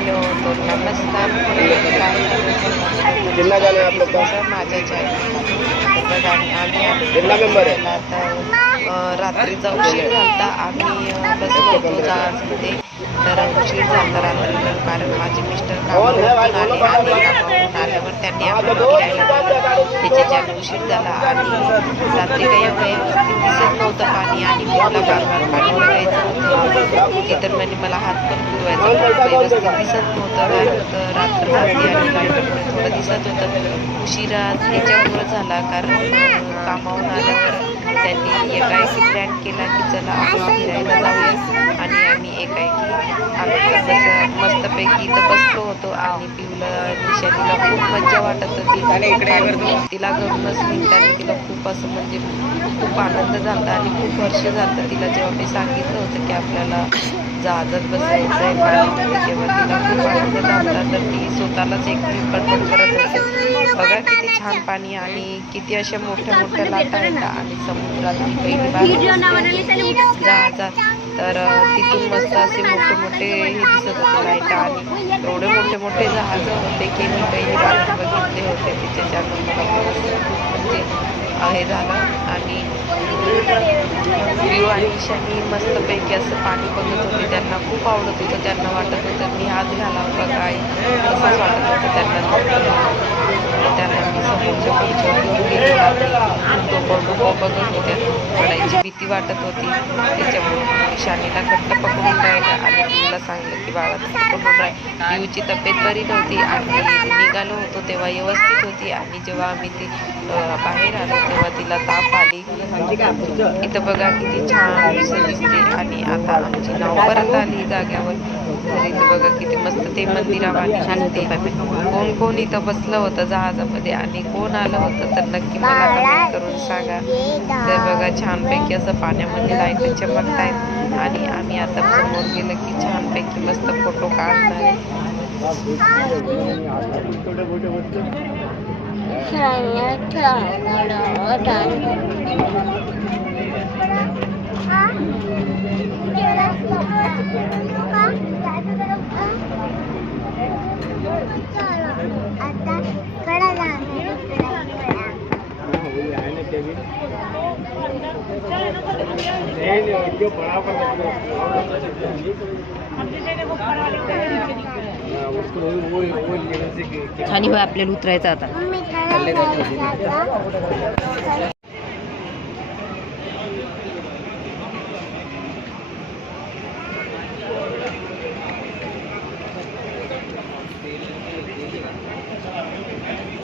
Hello तो नमस्कार? कितना जाना आप लोग का? सर माझ्या आणि आम्ही कितना मेंबर अ, रात्रीचा उशीर झाला आम्ही बसलो. होतो जहाजमध्ये तर उशीर झाला रात्रीला कारण माझे मिस्टर कामावरून आले आणि कामावरून आल्यावर त्यांनी आम्हाला फिरायला नेलं. उशीर झाला. आणि रात्री काही एवढं व्यवस्थित दिसत नव्हतं पाणी आणि मला बार बार पाणी बघायचं होतं. की तर म्हणजे मला हात पण पुरवायचा व्यवस्थित दिसत नव्हतं. कारण तर रात्र झाली आणि लाईटमुळे थोडं दिसत होतं. उशिरा याच्यामुळं झाला. कारण अ, कामावरून आल्यावर त्यांनी एकाएकी प्लॅन केला की चला आपण फिरायला जाऊया. आणि आम्ही एकाएकी आम्ही कसं मस्तपैकी इथं बसलो होतो आणि पिऊला निशानीला खूप मज्जा वाटत होती. तिला घरूनच निघताना तिला खूप असं म्हणजे खूप आनंद झाला आणि खूप वर्ष झालं तिला जेव्हा मी सांगितलं होतं की आपल्याला जहाजात बसायचं आहे झाला तर ती स्वतःलाच एक बडबड करत होती बघा किती छान पाणी आणि किती अशा मोठ्या मोठ्या लाटा आहेत आणि समुद्रात पहिली जहाजात तर तिथून मस्त असे मोठे मोठे हे दिसत होते लाइट आणि एवढे मोठे मोठे जहाज होते की मी पहिली बार बघितले होते तिच्या मला खरंच खूप म्हणजे हे झालं. आणि ईशानी मस्तपैकी असं पाणी बघत होते. त्यांना खूप आवडत होतं. त्यांना वाटत होतं मी हात घालावं का काय? असंच वाटत होतं त्यांना. त्यांना मी समोरच्या घेऊन गेले. डोकं डोकं बघत होत्या पडायची भीती वाटत होती. त्याच्यामुळे ईशानीला घट्ट पकडून राहिला. सांगितलं की बाळा तू पकडून राह पिऊची तब्येत बरी नव्हती आणि निघालो होतो तेव्हा व्यवस्थित होती. आणि जेव्हा आम्ही ती बाहेर आलो तेव्हा तिला ताप आली. इथं बघा किती छान दिसते आणि आता आमची नाव परत आली जाग्यावर. तर इथं बघा किती मस्त ते मंदिरावानी शांती कोण कोण इथं बसलं होतं जहाजामध्ये आणि कोण आलं होतं तर नक्की मला कमेंट करून सांगा. तर बघा छानपैकी असं पाण्यामध्ये लाइट चमकतायत. आणि आम्ही आता समोर गेलं की छानपैकी मस्त फोटो काढणार आहे. खाली होय आपल्याला उतरायचं आता?